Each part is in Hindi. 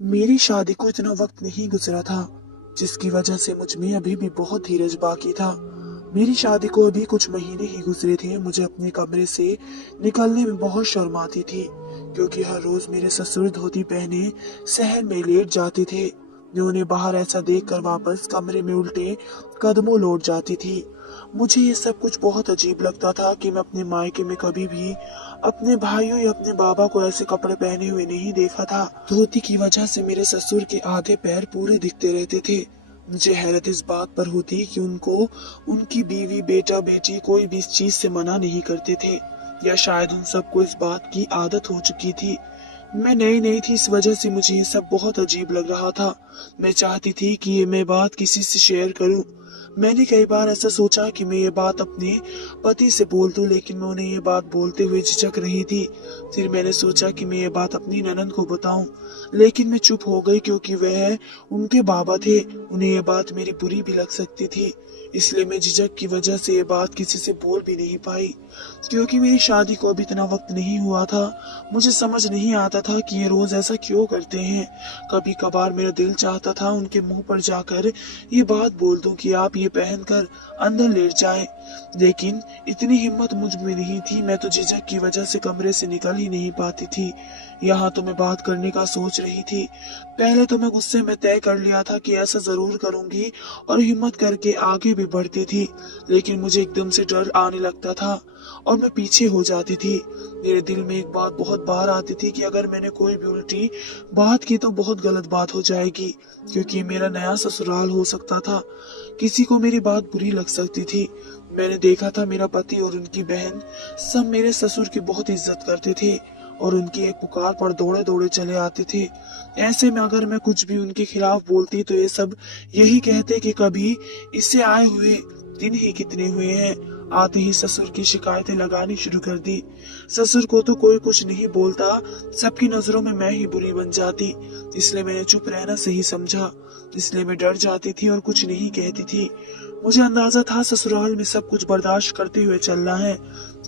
मेरी शादी को इतना वक्त नहीं गुजरा था, जिसकी वजह से मुझ में अभी भी बहुत धीरज बाकी था। मेरी शादी को अभी कुछ महीने ही गुजरे थे। मुझे अपने कमरे से निकलने में बहुत शर्म आती थी, क्योंकि हर रोज मेरे ससुर धोती पहने सहन में लेट जाते थे। मैं उन्हें बाहर ऐसा देखकर वापस कमरे में उल्टे कदमों लौट जाती थी। मुझे ये सब कुछ बहुत अजीब लगता था कि मैं अपने मायके में कभी भी अपने भाइयों या अपने बाबा को ऐसे कपड़े पहने हुए नहीं देखा था। धोती की वजह से मेरे ससुर के आधे पैर पूरे दिखते रहते थे। मुझे हैरत इस बात पर होती कि उनको उनकी बीवी बेटा बेटी कोई भी इस चीज से मना नहीं करते थे, या शायद उन सबको इस बात की आदत हो चुकी थी। मैं नई नई थी, इस वजह से मुझे ये सब बहुत अजीब लग रहा था। मैं चाहती थी कि ये मैं बात किसी से शेयर करूं। मैंने कई बार ऐसा सोचा कि मैं ये बात अपने पति से बोल दूं, लेकिन मैं उन्हें ये बात बोलते हुए झिझक रही थी। फिर मैंने सोचा कि मैं ये बात अपनी ननद को बताऊं, लेकिन मैं चुप हो गई, क्योंकि वह उनके बाबा थे। उन्हें ये बात मेरी बुरी भी लग सकती थी, इसलिए मैं झिझक की वजह से ये बात किसी से बोल भी नहीं पाई। क्योंकि मेरी शादी को अभी इतना वक्त नहीं हुआ था, मुझे समझ नहीं आता था कि ये रोज ऐसा क्यों करते हैं। कभी कभार मेरा दिल चाहता था उनके मुंह पर जाकर ये बात बोल दूं कि आप ये पहनकर अंदर लेट जाएं, लेकिन इतनी हिम्मत मुझ में नहीं थी। मैं तो झिझक की वजह से कमरे से निकल ही नहीं पाती थी। यहाँ तो मैं बात करने का सोच रही थी। पहले तो मैं गुस्से में तय कर लिया था कि ऐसा जरूर करूंगी, और हिम्मत करके आगे भी बढ़ती थी, लेकिन मुझे एकदम से डर आने लगता था और मैं पीछे हो जाती थी। मेरे दिल में एक बात बहुत बार आती थी कि अगर मैंने कोई भी उल्टी बात की तो बहुत गलत बात हो जाएगी, क्योंकि मेरा नया ससुराल हो सकता था। किसी को मेरी बात बुरी लग सकती थी। मैंने देखा था मेरा पति और उनकी बहन सब मेरे ससुर की बहुत इज्जत करते थे, और उनकी एक पुकार पर दौड़े दौड़े चले आते थे। ऐसे में अगर मैं कुछ भी उनके खिलाफ बोलती तो ये सब यही कहते कि कभी इससे आए हुए दिन ही कितने हुए हैं। आते ही ससुर की शिकायतें लगानी शुरू कर दी। ससुर को तो कोई कुछ नहीं बोलता, सबकी नजरों में मैं ही बुरी बन जाती। इसलिए मैंने चुप रहना सही समझा। इसलिए मैं डर जाती थी और कुछ नहीं कहती थी। मुझे अंदाजा था ससुराल में सब कुछ बर्दाश्त करते हुए चलना है।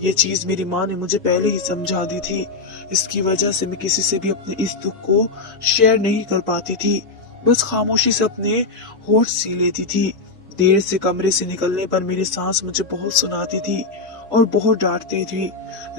ये चीज मेरी माँ ने मुझे पहले ही समझा दी थी। इसकी वजह से मैं किसी से भी अपने इस दुख को शेयर नहीं कर पाती थी, बस खामोशी से अपने होठ सी लेती थी। देर से कमरे से निकलने पर मेरी सास मुझे बहुत सुनाती थी और बहुत डांटती थी,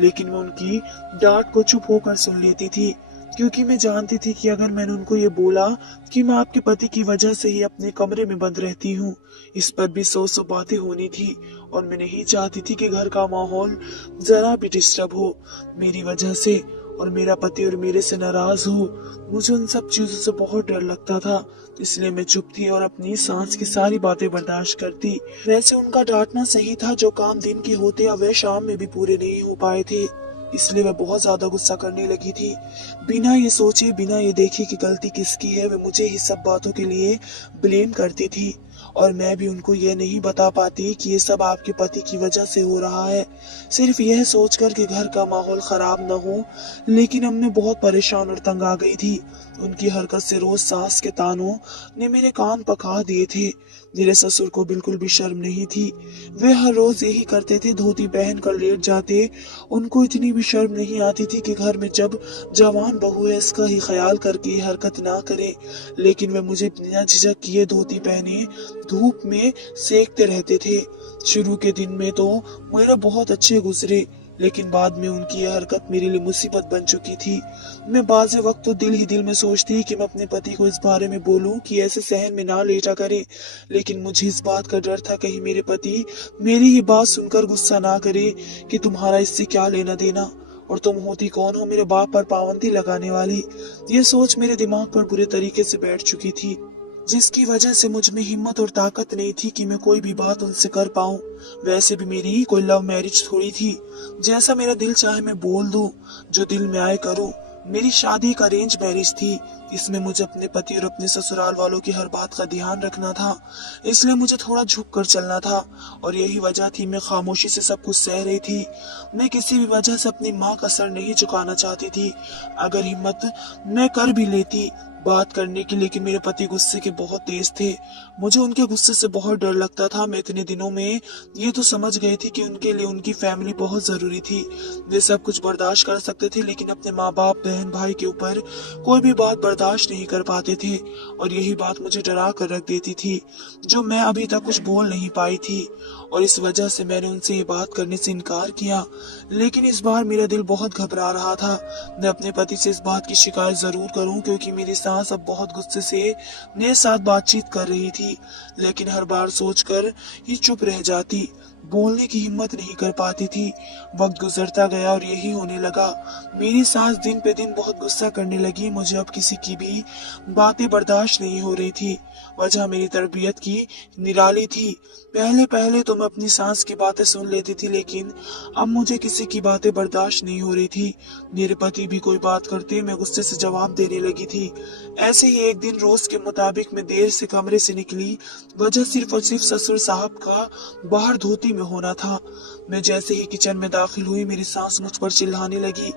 लेकिन मैं उनकी डांट को चुप होकर सुन लेती थी, क्योंकि मैं जानती थी कि अगर मैंने उनको ये बोला कि मैं आपके पति की वजह से ही अपने कमरे में बंद रहती हूँ, इस पर भी सौ सौ बातें होनी थी, और मैं नहीं चाहती थी कि घर का माहौल जरा भी डिस्टर्ब हो मेरी वजह से, और मेरा पति और मेरे से नाराज हो। मुझे उन सब चीजों से बहुत डर लगता था, इसलिए मैं चुप थी और अपनी सांस की सारी बातें बर्दाश्त करती। वैसे उनका डांटना सही था, जो काम दिन के होते या वे शाम में भी पूरे नहीं हो पाए थे। इसलिए मैं बहुत ज्यादा गुस्सा करने लगी थी। बिना ये सोचे, बिना ये देखे कि गलती किसकी है, वे मुझे ही सब बातों के लिए ब्लेम करती थी, और मैं भी उनको ये नहीं बता पाती कि ये सब आपके पति की वजह से हो रहा है, सिर्फ यह सोचकर कि घर का माहौल खराब न हो। लेकिन अब मैं बहुत परेशान और तंग आ गई थी। उनकी हरकत से रोज सास के तानों ने मेरे कान पका दिए थे। मेरे ससुर को बिल्कुल भी शर्म नहीं थी। वे हर रोज यही करते थे, धोती पहन कर लेट जाते। उनको इतनी भी शर्म नहीं आती थी कि घर में जब जवान बहू है इसका ही ख्याल करके ये हरकत ना करे। लेकिन वे मुझे बिना झिझक किए धोती पहने धूप में सेकते रहते थे। शुरू के दिन में तो मेरे बहुत अच्छे गुजरे, लेकिन बाद में उनकी यह हरकत मेरे लिए मुसीबत बन चुकी थी। मैं बाज़ वक्त तो दिल ही दिल में सोचती कि मैं अपने पति को इस बारे में बोलूं कि ऐसे सहन में ना लेटा करे, लेकिन मुझे इस बात का डर था कहीं मेरे पति मेरी ही बात सुनकर गुस्सा ना करे कि तुम्हारा इससे क्या लेना देना, और तुम होती कौन हो मेरे बाप पर पाबंदी लगाने वाली। ये सोच मेरे दिमाग पर बुरे तरीके से बैठ चुकी थी, जिसकी वजह से मुझ में हिम्मत और ताकत नहीं थी कि मैं कोई भी बात उनसे कर पाऊं। वैसे भी मेरी कोई लव मैरिज थोड़ी थी, जैसा मेरा दिल चाहे मैं बोल दूं, जो दिल में आए करूं। मेरी शादी एक अरेंज मैरिज थी। इसमें मुझे अपने पति और अपने ससुराल वालों की हर बात का ध्यान रखना था, इसलिए मुझे थोड़ा झुक कर चलना था, और यही वजह थी मैं खामोशी से सब कुछ सह रही थी। मैं किसी भी वजह से अपनी माँ का सर नहीं झुकाना चाहती थी। अगर हिम्मत मैं कर भी लेती बात करने की, लेकिन मेरे पति गुस्से के बहुत तेज थे। मुझे उनके गुस्से से बहुत डर लगता था। मैं इतने दिनों में ये तो समझ गई थी कि उनके लिए उनकी फैमिली बहुत जरूरी थी। वे सब कुछ बर्दाश्त कर सकते थे, लेकिन अपने माँ बाप, बहन भाई के ऊपर कोई भी बात बर्दाश्त नहीं कर पाते थे। और यही बात मुझे डरा कर रख देती थी, जो मैं अभी तक कुछ बोल नहीं पाई थी। और इस वजह से मैंने उनसे ये बात करने से इनकार किया। लेकिन इस बार मेरा दिल बहुत घबरा रहा था। मैं अपने पति से इस बात की शिकायत जरूर करूं, क्योंकि मेरी सास अब बहुत गुस्से से मेरे साथ बातचीत कर रही थी। लेकिन हर बार सोचकर ही चुप रह जाती, बोलने की हिम्मत नहीं कर पाती थी। वक्त गुजरता गया और यही होने लगा। मेरी सास दिन पे दिन बहुत गुस्सा करने लगी। मुझे अब किसी की भी बातें बर्दाश्त नहीं हो रही थी। वजह मेरी तरबियत की निराली थी। पहले पहले तो मैं अपनी सास की बातें सुन लेती थी, लेकिन अब मुझे किसी की बातें बर्दाश्त नहीं हो रही थी। मेरे पति भी कोई बात करते मैं गुस्से से जवाब देने लगी थी। ऐसे ही एक दिन रोज के मुताबिक मैं देर से कमरे से निकली। वजह सिर्फ और सिर्फ ससुर साहब का बाहर धोती में होना था। मैं जैसे ही किचन में दाखिल हुई, मेरी सास मुझ पर चिल्लाने लगी।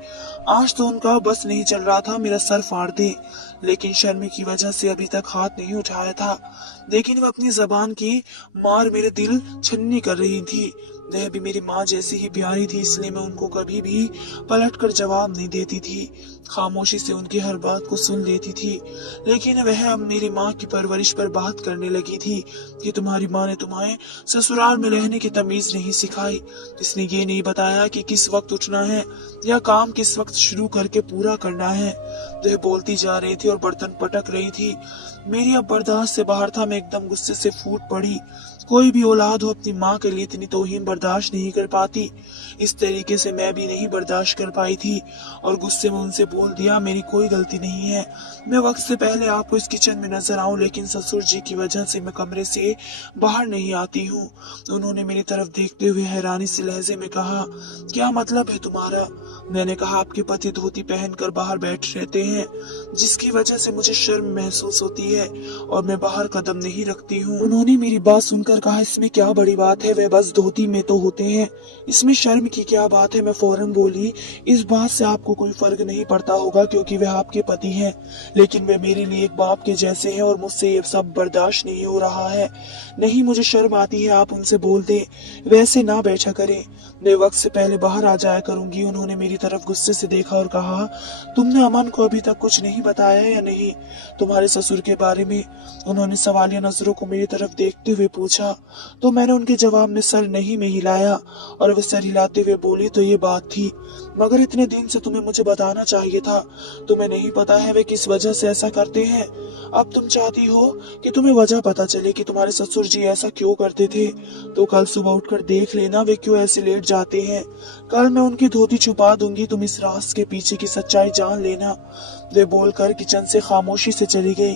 आज तो उनका बस नहीं चल रहा था मेरा सर फाड़ दे, लेकिन शर्म की वजह से अभी तक हाथ नहीं उठाया था। लेकिन वह अपनी जबान की मार मेरे दिल छन्नी कर रही थी। वह भी मेरी माँ जैसी ही प्यारी थी, इसलिए मैं उनको कभी भी पलट कर जवाब नहीं देती थी। खामोशी से उनकी हर बात को सुन लेती थी। लेकिन वह अब मेरी माँ की परवरिश पर बात करने लगी थी कि तुम्हारी माँ ने तुम्हें ससुराल में रहने की तमीज नहीं सिखाई। इसने ये नहीं बताया कि किस वक्त उठना है या काम किस वक्त शुरू करके पूरा करना है। वह बोलती जा रही थी और बर्तन पटक रही थी। मेरी अब बर्दाश्त से बाहर था। मैं एकदम गुस्से से फूट पड़ी। कोई भी औलाद हो अपनी माँ के लिए इतनी तौहीन बर्दाश्त नहीं कर पाती। इस तरीके से मैं भी नहीं बर्दाश्त कर पाई थी और गुस्से में उनसे बोल दिया, मेरी कोई गलती नहीं है। मैं वक्त से पहले आपको इस किचन में नजर आऊं, लेकिन ससुर जी की वजह से मैं कमरे से बाहर नहीं आती हूँ। उन्होंने मेरी तरफ देखते हुए हैरानी से लहजे में कहा, क्या मतलब है तुम्हारा? मैंने कहा, आपके पति धोती पहनकर बाहर बैठ रहते हैं, जिसकी वजह से मुझे शर्म महसूस होती है और मैं बाहर कदम नहीं रखती हूँ। उन्होंने मेरी बात सुनकर कहा, इसमें क्या बड़ी बात है, वे बस धोती में तो होते हैं, इसमें शर्म की क्या बात है? मैं फौरन बोली, इस बात से आपको कोई फर्क नहीं पड़ता होगा क्योंकि वे आपके पति हैं, लेकिन वे मेरे लिए एक बाप के जैसे हैं और मुझसे ये सब बर्दाश्त नहीं हो रहा है। नहीं, मुझे शर्म आती है, आप उनसे बोल दें, वैसे ना बैठा करें, मैं वक्त से पहले बाहर आ जाया करूंगी। उन्होंने मेरी तरफ गुस्से से देखा और कहा, तुमने अमन को अभी तक कुछ नहीं बताया या नहीं तुम्हारे ससुर के बारे में? उन्होंने सवालिया नजरों को मेरी तरफ देखते हुए पूछा, तो मैंने उनके जवाब में सर नहीं में हिलाया और वे सर हिलाते हुए बोली, तो ये बात थी, मगर इतने दिन से तुम्हें मुझे बताना चाहिए था। तुम्हें नहीं पता है वे किस वजह से ऐसा करते हैं? अब तुम चाहती हो कि तुम्हें वजह पता चले कि तुम्हारे ससुर जी ऐसा क्यों करते थे, तो कल सुबह उठकर देख लेना वे क्यों ऐसे लेट जाते हैं। कल मैं उनकी धोती छुपा दूंगी, तुम इस राज के पीछे की सच्चाई जान लेना। वे बोलकर किचन से खामोशी से चली गई।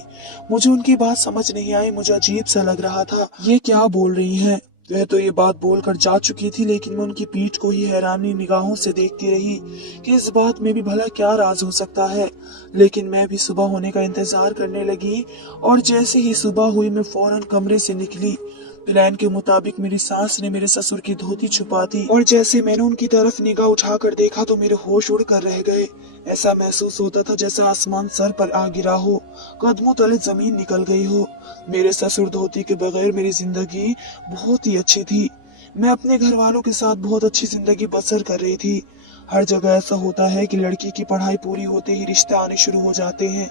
मुझे उनकी बात समझ नहीं आई। मुझे अजीब सा लग रहा था, ये क्या बोल रही हैं? वह तो ये बात बोलकर जा चुकी थी, लेकिन मैं उनकी पीठ को ही हैरानी निगाहों से देखती रही कि इस बात में भी भला क्या राज हो सकता है। लेकिन मैं भी सुबह होने का इंतजार करने लगी और जैसे ही सुबह हुई मैं फौरन कमरे से निकली। प्लान के मुताबिक मेरी सास ने मेरे ससुर की धोती छुपा दी और जैसे मैंने उनकी तरफ निगाह उठाकर देखा तो मेरे होश उड़ कर रह गए। ऐसा महसूस होता था जैसे आसमान सर पर आ गिरा हो, कदमों तले जमीन निकल गई हो। मेरे ससुर धोती के बगैर मेरी जिंदगी बहुत ही अच्छी थी। मैं अपने घर वालों के साथ बहुत अच्छी जिंदगी बसर कर रही थी। हर जगह ऐसा होता है कि लड़की की पढ़ाई पूरी होते ही रिश्ते आने शुरू हो जाते हैं।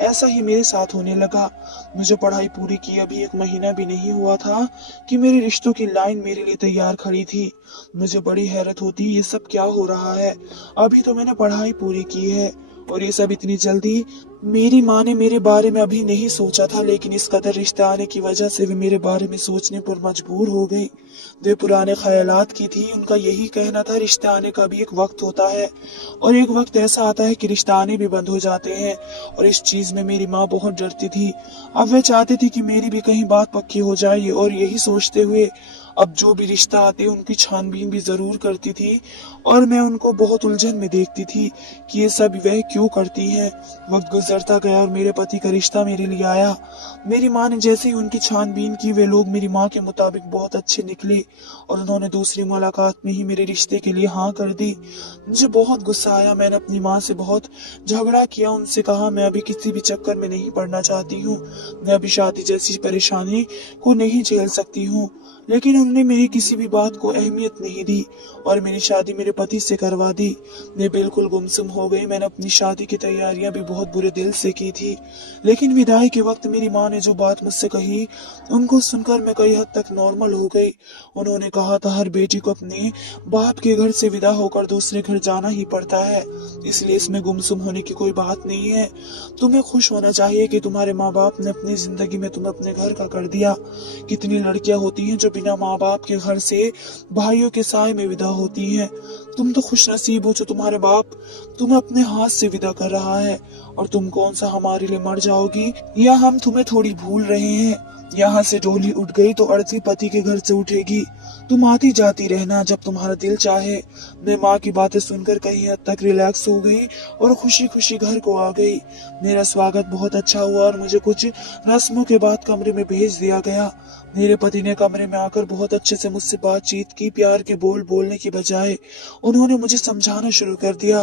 ऐसा ही मेरे साथ होने लगा। मुझे पढ़ाई पूरी किए अभी 1 महीना भी नहीं हुआ था कि मेरे रिश्तों की लाइन मेरे लिए तैयार खड़ी थी। मुझे बड़ी हैरत होती, ये सब क्या हो रहा है? अभी तो मैंने पढ़ाई पूरी की है और ये सब इतनी जल्दी। मेरी माँ ने मेरे बारे में अभी नहीं सोचा था, लेकिन इस कदर रिश्ते आने की वजह से वे मेरे बारे में सोचने पर मजबूर हो गई। वे पुराने ख्यालात की थी। उनका यही कहना था, रिश्ते आने का भी एक वक्त होता है और एक वक्त ऐसा आता है कि रिश्ते आने भी बंद हो जाते हैं। और इस चीज में मेरी माँ बहुत डरती थी। अब वे चाहती थी कि मेरी भी कहीं बात पक्की हो जाए और यही सोचते हुए अब जो भी रिश्ता आते उनकी छानबीन भी जरूर करती थी और मैं उनको बहुत उलझन में देखती थी कि ये सब वह क्यों करती है। वक्त गुजरता गया और मेरे पति का रिश्ता मेरे लिए आया। मेरी माँ ने जैसे ही उनकी छानबीन की वे लोग मेरी माँ के मुताबिक बहुत अच्छे निकले और उन्होंने दूसरी मुलाकात में ही मेरे रिश्ते के लिए हाँ कर दी। मुझे बहुत गुस्सा आया। मैंने अपनी माँ से बहुत झगड़ा किया, उनसे कहा मैं अभी किसी भी चक्कर में नहीं पड़ना चाहती हूँ, मैं अभी शादी जैसी परेशानी को नहीं झेल सकती हूँ। लेकिन उन्होंने मेरी किसी भी बात को अहमियत नहीं दी और मेरी शादी मेरे पति से करवा दी। मैं बिल्कुल गुमसुम हो गई। मैंने अपनी शादी की तैयारियां भी बहुत बुरे दिल से की थी, लेकिन विदाई के वक्त मेरी माँ ने जो बात मुझसे कही उनको सुनकर मैं कई हद तक नॉर्मल हो गई। उन्होंने कहा था हर बेटी को अपने बाप के घर से विदा होकर दूसरे घर जाना ही पड़ता है, इसलिए इसमें गुमसुम होने की कोई बात नहीं है। तुम्हें खुश होना चाहिए कि तुम्हारे माँ बाप ने अपनी जिंदगी में तुम्हें अपने घर का कर दिया। कितनी लड़कियां होती हैं जो बिना माँ बाप के घर से भाइयों के साय में विदा होती हैं। तुम तो खुश नसीब हो जो तुम्हारे बाप तुम्हें अपने हाथ से विदा कर रहा है। और तुम कौन सा हमारे लिए मर जाओगी या हम तुम्हें थोड़ी भूल रहे हैं। यहाँ से डोली उठ गई तो अर्थी पति के घर से उठेगी। तुम आती जाती रहना जब तुम्हारा दिल चाहे। मैं माँ की बातें सुनकर कहीं हद तक रिलैक्स हो गई और खुशी खुशी घर को आ गई। मेरा स्वागत बहुत अच्छा हुआ और मुझे कुछ रस्मों के बाद कमरे में भेज दिया गया। मेरे पति ने कमरे में आकर बहुत अच्छे से मुझसे बातचीत की। प्यार के बोल बोलने की बजाय उन्होंने मुझे समझाना शुरू कर दिया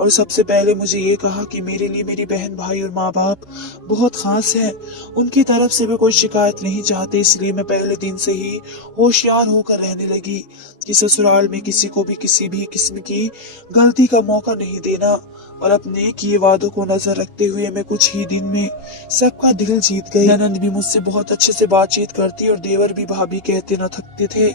और सबसे पहले मुझे ये कहा कि मेरे लिए मेरी बहन भाई और माँ बाप बहुत खास हैं। उनकी तरफ से वे कोई शिकायत नहीं चाहते, इसलिए मैं पहले दिन से ही होशियार होकर रहने लगी कि ससुराल में किसी को भी किसी भी किस्म की गलती का मौका नहीं देना। और अपने किए वादों को नजर रखते हुए मैं कुछ ही दिन में सबका दिल जीत गई। ननद भी मुझसे बहुत अच्छे से बातचीत करती और देवर भी भाभी कहते न थकते थे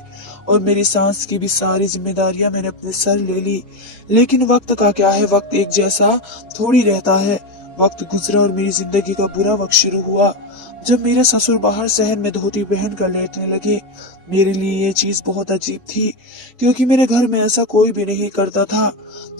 और मेरी सास की भी सारी जिम्मेदारियां मैंने अपने सर ले ली। लेकिन वक्त का क्या है, वक्त एक जैसा थोड़ी रहता है। वक्त गुजरा और मेरी जिंदगी का बुरा वक्त शुरू हुआ जब मेरे ससुर बाहर शहर में धोती पहन कर लेटने लगे। मेरे लिए ये चीज बहुत अजीब थी क्योंकि मेरे घर में ऐसा कोई भी नहीं करता था।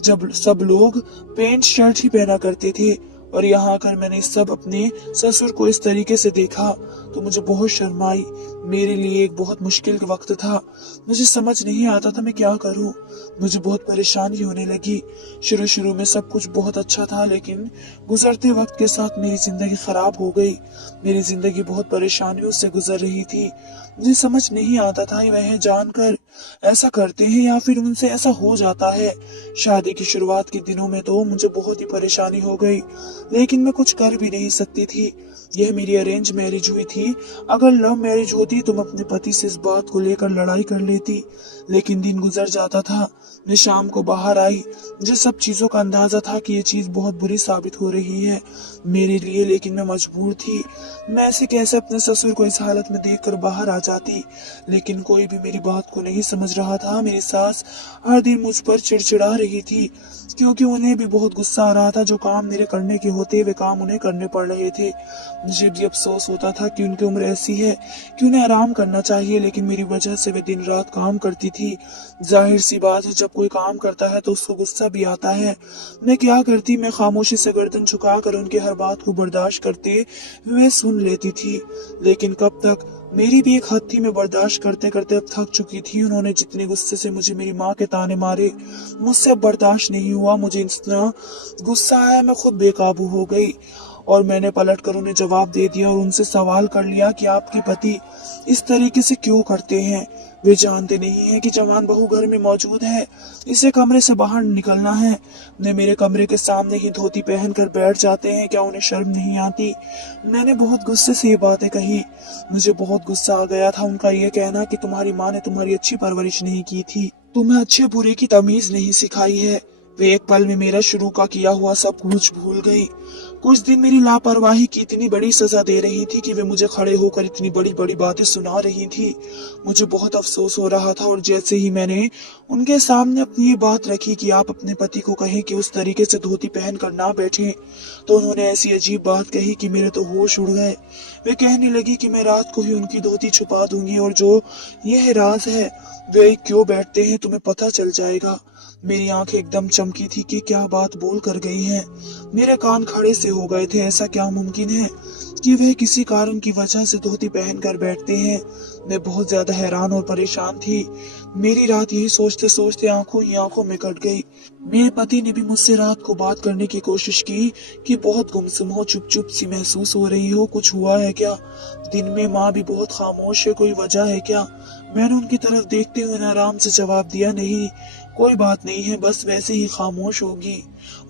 जब सब लोग पैंट शर्ट ही पहना करते थे और यहाँ आकर मैंने सब अपने ससुर को इस तरीके से देखा तो मुझे बहुत शर्म आई। मेरे लिए एक बहुत मुश्किल वक्त था। मुझे समझ नहीं आता था मैं क्या करूं। मुझे बहुत परेशानी होने लगी। शुरू शुरू में सब कुछ बहुत अच्छा था, लेकिन गुजरते वक्त के साथ मेरी जिंदगी खराब हो गई। मेरी जिंदगी बहुत परेशानियों से गुजर रही थी। मुझे समझ नहीं आता था वह जानकर ऐसा करते हैं या फिर उनसे ऐसा हो जाता है। शादी की शुरुआत के दिनों में तो मुझे बहुत ही परेशानी हो गई, लेकिन मैं कुछ कर भी नहीं सकती थी। यह मेरी अरेंज मैरिज हुई थी। अगर लव मैरिज होती तो मैं अपने पति से इस बात को लेकर लड़ाई कर लेती, लेकिन दिन गुजर जाता था। मैं शाम को बाहर आई। मुझे सब चीजों का अंदाजा था कि ये चीज बहुत बुरी साबित हो रही है मेरे लिए, लेकिन मैं मजबूर थी। मैं ऐसे कैसे अपने ससुर को इस हालत में देखकर बाहर आ जाती, लेकिन कोई भी मेरी बात को नहीं समझ रहा था। मेरी सास हर दिन मुझ पर चिड़चिड़ा रही थी क्योंकि उन्हें भी बहुत गुस्सा आ रहा था। जो काम मेरे करने के होते वे काम उन्हें करने पड़ रहे थे। मुझे भी अफसोस होता था कि उनकी उम्र ऐसी है कि उन्हें आराम करना चाहिए, लेकिन मेरी वजह से वे दिन रात काम करती थी। जाहिर सी बात है, जब कोई काम करता है तो उसको गुस्सा भी आता है। मैं क्या करती, मैं खामोशी से गर्दन झुकाकर उनकी हर बात को बर्दाश्त करते हुए सुन लेती थी। लेकिन कब तक, मेरी भी एक हद थी। मैं बर्दाश्त करते करते अब थक चुकी थी। उन्होंने जितने गुस्से से मुझे मेरी माँ के ताने मारे, मुझसे अब बर्दाश्त नहीं हुआ। मुझे इतना गुस्सा आया मैं खुद बेकाबू हो गई और मैंने पलटकर उन्हें जवाब दे दिया और उनसे सवाल कर लिया कि आपके पति इस तरीके से क्यों करते हैं। वे जानते नहीं हैं कि जवान बहू घर में मौजूद है, इसे कमरे से बाहर निकलना है। वे मेरे कमरे के सामने ही धोती पहनकर बैठ जाते हैं, क्या उन्हें शर्म नहीं आती। मैंने बहुत गुस्से से ये बातें कही। मुझे बहुत गुस्सा आ गया था उनका ये कहना कि तुम्हारी माँ ने तुम्हारी अच्छी परवरिश नहीं की थी, तुम्हें अच्छे बुरे की तमीज नहीं सिखाई है। वे एक पल में मेरा शुरू का किया हुआ सब कुछ भूल गई। कुछ दिन मेरी लापरवाही की इतनी बड़ी सजा दे रही थी कि वे मुझे खड़े होकर इतनी बड़ी बड़ी बातें सुना रही थी। मुझे बहुत अफसोस हो रहा था और जैसे ही मैंने उनके सामने अपनी ये बात रखी कि आप अपने पति को कहें कि उस तरीके से धोती पहन कर ना बैठे, तो उन्होंने ऐसी अजीब बात कही कि मेरे तो होश उड़ गए। वे कहने लगी कि मैं रात को ही उनकी धोती छुपा दूंगी और जो यह राज है वे क्यों बैठते हैं तुम्हें पता चल जाएगा। मेरी आंखें एकदम चमकी थी कि क्या बात बोल कर गई है। मेरे कान खड़े से हो गए थे। ऐसा क्या मुमकिन है कि वह किसी कारण की वजह से धोती पहन कर बैठते हैं। मैं बहुत ज्यादा हैरान और परेशान थी। मेरी रात यही सोचते सोचते आंखों ही आंखों में कट गई। मेरे पति ने भी मुझसे रात को बात करने की कोशिश की कि बहुत गुमसुम हो, चुप चुप सी महसूस हो रही हो, कुछ हुआ है क्या। दिन में माँ भी बहुत खामोश है, कोई वजह है क्या। मैंने उनकी तरफ देखते हुए आराम से जवाब दिया, नहीं कोई बात नहीं है, बस वैसे ही खामोश होगी।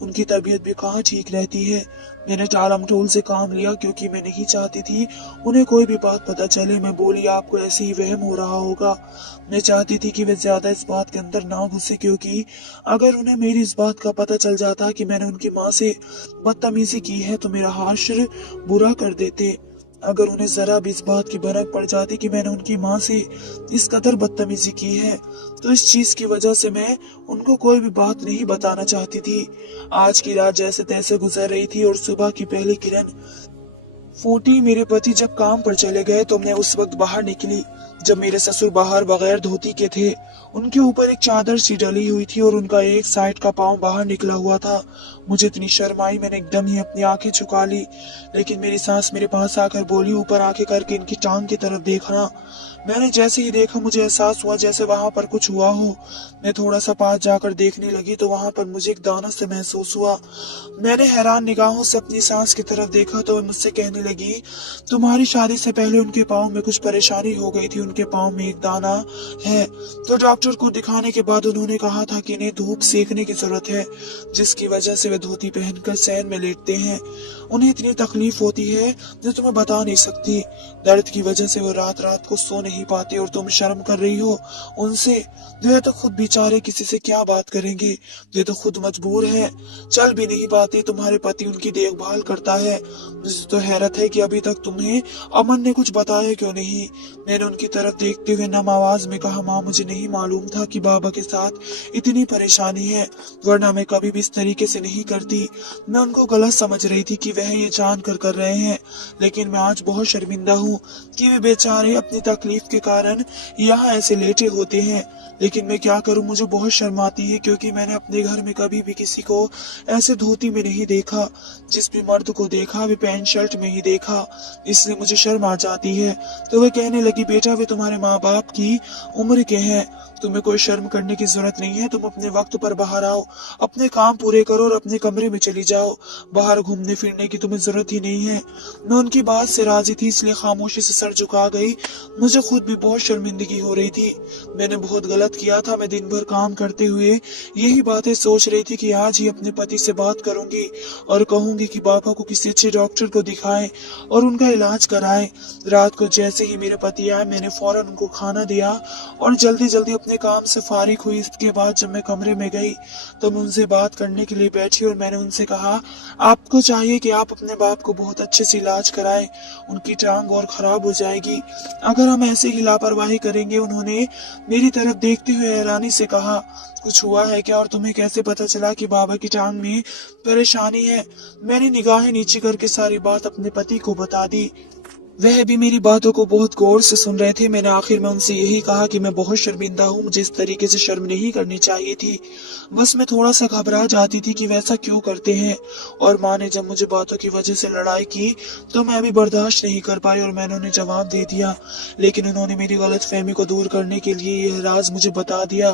उनकी तबीयत भी कहाँ ठीक रहती है। मैंने टालमटोल से काम लिया क्योंकि मैं नहीं चाहती थी उन्हें कोई भी बात पता चले। मैं बोली, आपको ऐसे ही वहम हो रहा होगा। मैं चाहती थी कि वे ज्यादा इस बात के अंदर ना घुसे, क्योंकि अगर उन्हें मेरी इस बात का पता चल जाता कि मैंने उनकी माँ से बदतमीजी की है तो मेरा हाशिर बुरा कर देते। अगर उन्हें जरा भी इस बात की भनक पड़ जाती कि मैंने उनकी माँ से इस कदर बदतमीजी की है तो इस चीज की वजह से मैं उनको कोई भी बात नहीं बताना चाहती थी। आज की रात जैसे तैसे गुजर रही थी और सुबह की पहली किरण फूटी। मेरे पति जब काम पर चले गए तो मैं उस वक्त बाहर निकली जब मेरे ससुर बाहर बगैर धोती के थे। उनके ऊपर एक चादर सी डली हुई थी और उनका एक साइड का पांव बाहर निकला हुआ था। मुझे इतनी शर्म आई, मैंने एकदम ही अपनी आंखें झुका ली। लेकिन मेरी सास मेरे पास आकर बोली, ऊपर आंखें करके इनकी टांग की तरफ देखना। मैंने जैसे ही देखा मुझे एहसास हुआ जैसे वहां पर कुछ हुआ हो। मैं थोड़ा सा पास जाकर देखने लगी तो वहां पर मुझे एक दाना से महसूस हुआ। मैंने हैरान निगाहों से अपनी सास की तरफ देखा तो वह मुझसे कहने लगी, तुम्हारी शादी से पहले उनके पाँव में कुछ परेशानी हो गई थी, उनके पाँव में एक दाना है। तो डॉक्टर को दिखाने के बाद उन्होंने कहा था कि इन्हें धूप सेकने की जरूरत है, जिसकी वजह से वे धोती पहनकर सैन में लेटते हैं। उन्हें इतनी तकलीफ होती है जो तुम्हें बता नहीं सकती। दर्द की वजह से वो रात रात को सो नहीं पाते और तुम शर्म कर रही हो उनसे। वे तो खुद बेचारे किसी से क्या बात करेंगे, वे तो खुद मजबूर है, चल भी नहीं पाते। तुम्हारे पति उनकी देखभाल करता है। मुझे तो हैरत है कि अभी तक तुम्हें अमन ने कुछ बताया क्यों नहीं। मैंने उनकी तरफ देखते हुए नम आवाज में कहा, माँ मुझे नहीं मालूम था कि बाबा के साथ इतनी परेशानी है, वरना मैं कभी भी इस तरीके से नहीं करती। मैं उनको गलत समझ रही थी कि वह ये जान कर रहे हैं, लेकिन मैं आज बहुत शर्मिंदा हूँ कि वे बेचारे अपनी तकलीफ के कारण यहाँ ऐसे लेटे होते हैं। लेकिन मैं क्या करूं, मुझे बहुत शर्म आती है क्योंकि मैंने अपने घर में कभी भी किसी को ऐसे धोती में नहीं देखा। जिस भी मर्द को देखा वे पैंट शर्ट में ही देखा, इसलिए मुझे शर्म आ जाती है। तो वे कहने लगी, बेटा वे तुम्हारे माँ बाप की उम्र के हैं, तुम्हें कोई शर्म करने की जरूरत नहीं है। तुम अपने वक्त पर बाहर आओ, अपने काम पूरे करो और अपने कमरे में चली जाओ। बाहर घूमने फिरने की तुम्हें जरूरत ही नहीं है। मैं उनकी बात से राजी थी इसलिए खामोशी से सर झुका गई। मुझे खुद भी बहुत शर्मिंदगी हो रही थी। मैंने बहुत गलत किया था। मैं दिन भर काम करते हुए यही बातें सोच रही थी कि आज ही अपने पति से बात करूंगी और कहूंगी कि बाबा को किसी अच्छे डॉक्टर को दिखाएं और उनका इलाज कराएं। रात को जैसे ही मेरे पति आए मैंने फौरन उनको खाना दिया और जल्दी जल्दी अपने काम से फारिग हुई। इसके बाद जब मैं कमरे में गई तो मैं उनसे बात करने के लिए बैठी और मैंने उनसे कहा, आपको चाहिए कि आप अपने बाप को बहुत अच्छे से इलाज कराएं, उनकी टांग और खराब हो जाएगी अगर हम ऐसे ही लापरवाही करेंगे। उन्होंने मेरी तरफ देखते हुए हैरानी से कहा, कुछ हुआ है क्या और तुम्हें कैसे पता चला कि बाबा की टांग में परेशानी है। मैंने निगाहें नीचे करके सारी बात अपने पति को बता दी। वह भी मेरी बातों को बहुत गौर से सुन रहे थे। मैंने आखिर में उनसे यही कहा कि मैं बहुत शर्मिंदा हूँ, मुझे इस तरीके से शर्म नहीं करनी चाहिए थी, बस मैं थोड़ा सा घबरा जाती थी कि वैसा क्यों करते हैं। और माँ ने जब मुझे बातों की वजह से लड़ाई की तो मैं अभी बर्दाश्त नहीं कर पाई और मैंने उन्हें जवाब दे दिया। लेकिन उन्होंने मेरी गलत फहमी को दूर करने के लिए यह राज मुझे बता दिया।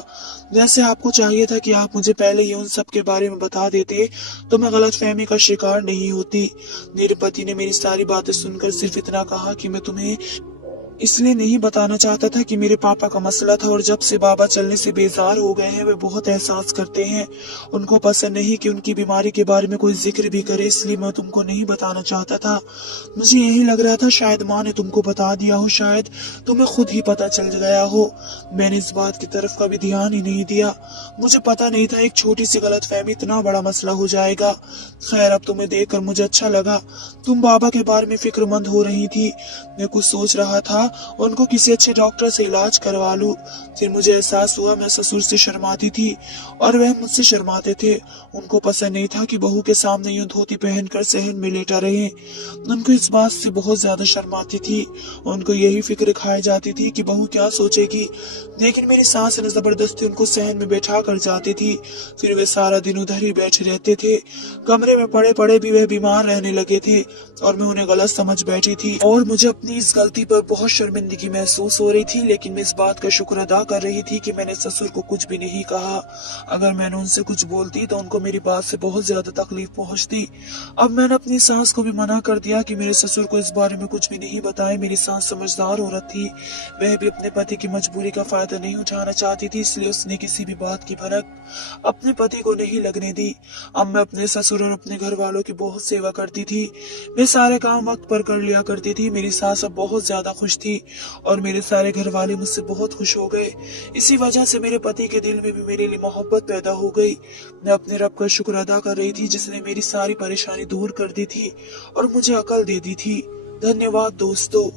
वैसे आपको चाहिए था कि आप मुझे पहले ही उन सब के बारे में बता देते तो मैं गलत फहमी का शिकार नहीं होती। मेरे पति ने मेरी सारी बातें सुनकर सिर्फ इतना कहा कि मैं तुम्हें इसलिए नहीं बताना चाहता था कि मेरे पापा का मसला था और जब से बाबा चलने से बेजार हो गए हैं वे बहुत एहसास करते हैं। उनको पसंद नहीं कि उनकी बीमारी के बारे में कोई जिक्र भी करे, इसलिए मैं तुमको नहीं बताना चाहता था। मुझे यही लग रहा था शायद माँ ने तुमको बता दिया हो, शायद तुम्हें खुद ही पता चल गया हो। मैंने इस बात की तरफ कभी ध्यान ही नहीं दिया। मुझे पता नहीं था एक छोटी सी गलतफहमी इतना बड़ा मसला हो जाएगा। खैर अब तुम्हें देखकर मुझे अच्छा लगा। तुम बाबा के बारे में फिक्रमंद हो रही थी। मैं कुछ सोच रहा था उनको किसी अच्छे डॉक्टर से इलाज करवा लूं। फिर मुझे एहसास हुआ मैं ससुर से शर्माती थी और वह मुझसे शर्माते थे। उनको पसंद नहीं था कि बहू के सामने यूं धोती पहनकर सहन में लेटा रहे। उनको इस बात से बहुत ज्यादा शर्म आती थी। उनको यही फिक्र खाई जाती थी कि बहू क्या सोचेगी। लेकिन मेरी सास ने जबरदस्ती उनको सहन में बैठा कर जाती थी। फिर वे सारा दिन उधर ही बैठे रहते थे। कमरे में पड़े पड़े भी वह बीमार रहने लगे थे और मैं उन्हें गलत समझ बैठी थी और मुझे अपनी इस गलती पर बहुत शर्मिंदगी महसूस हो रही थी। लेकिन मैं इस बात का शुक्र अदा कर रही थी कि मैंने ससुर को कुछ भी नहीं कहा। अगर मैंने उनसे कुछ बोलती तो उनको मेरी बात से बहुत ज्यादा तकलीफ पहुंचती। अब मैंने अपनी सास को भी मना कर दिया कि मेरे ससुर को इस बारे में कुछ भी नहीं बताए। मेरी सास समझदार औरत थी। वह भी अपने पति की मजबूरी का फायदा नहीं उठाना चाहती थी, इसलिए उसने किसी भी बात की भनक अपने पति को नहीं लगने दी। अब मैं अपने ससुर और अपने घर वालों की बहुत सेवा करती थी। मैं सारे काम वक्त पर कर लिया करती थी। मेरी सास अब बहुत ज्यादा खुश थी और मेरे सारे घर वाले मुझसे बहुत खुश हो गए। इसी वजह से मेरे पति के दिल में भी मेरे लिए मोहब्बत पैदा हो गई। मैं अपने रब का शुक्र अदा कर रही थी जिसने मेरी सारी परेशानी दूर कर दी थी और मुझे अकल दे दी थी। धन्यवाद दोस्तों।